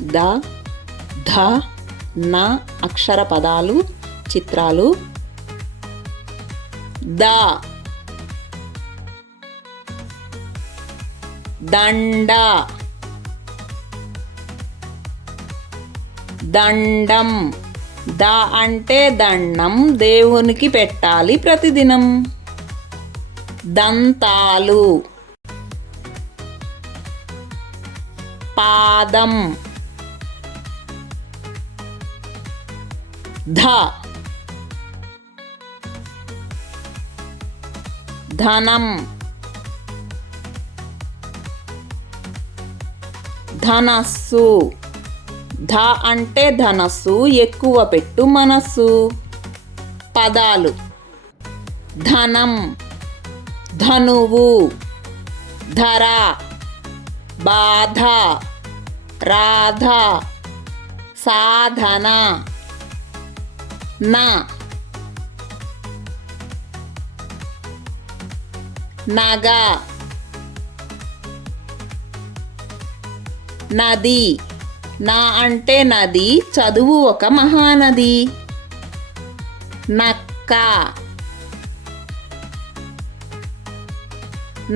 The, ధ, న అక్షర పదాలు చిత్రాలు. ద, దండ, దండం. ద అంటే దండం, దేవునికి పెట్టాలి ప్రతిదినం. దంతాలు, పాదం. ధ, ధనం, ధనస్సు. ధ అంటే ధనస్సు, ఎక్కువ పెట్టు మనస్సు. పదాలు: ధనం, ధనువు, ధర, బాధ, రాధ, సాధన. న, నగ, నది. నా అంటే నది, చదువు ఒక మహానది. నక్క,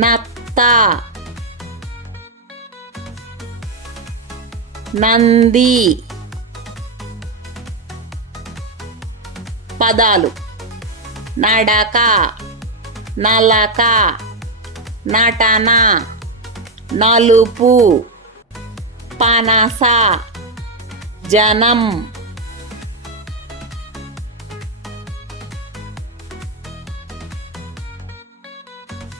నత్త, నంది. పదాలు: నడక, నలక, నటన, నలుపు, పనస, జనం.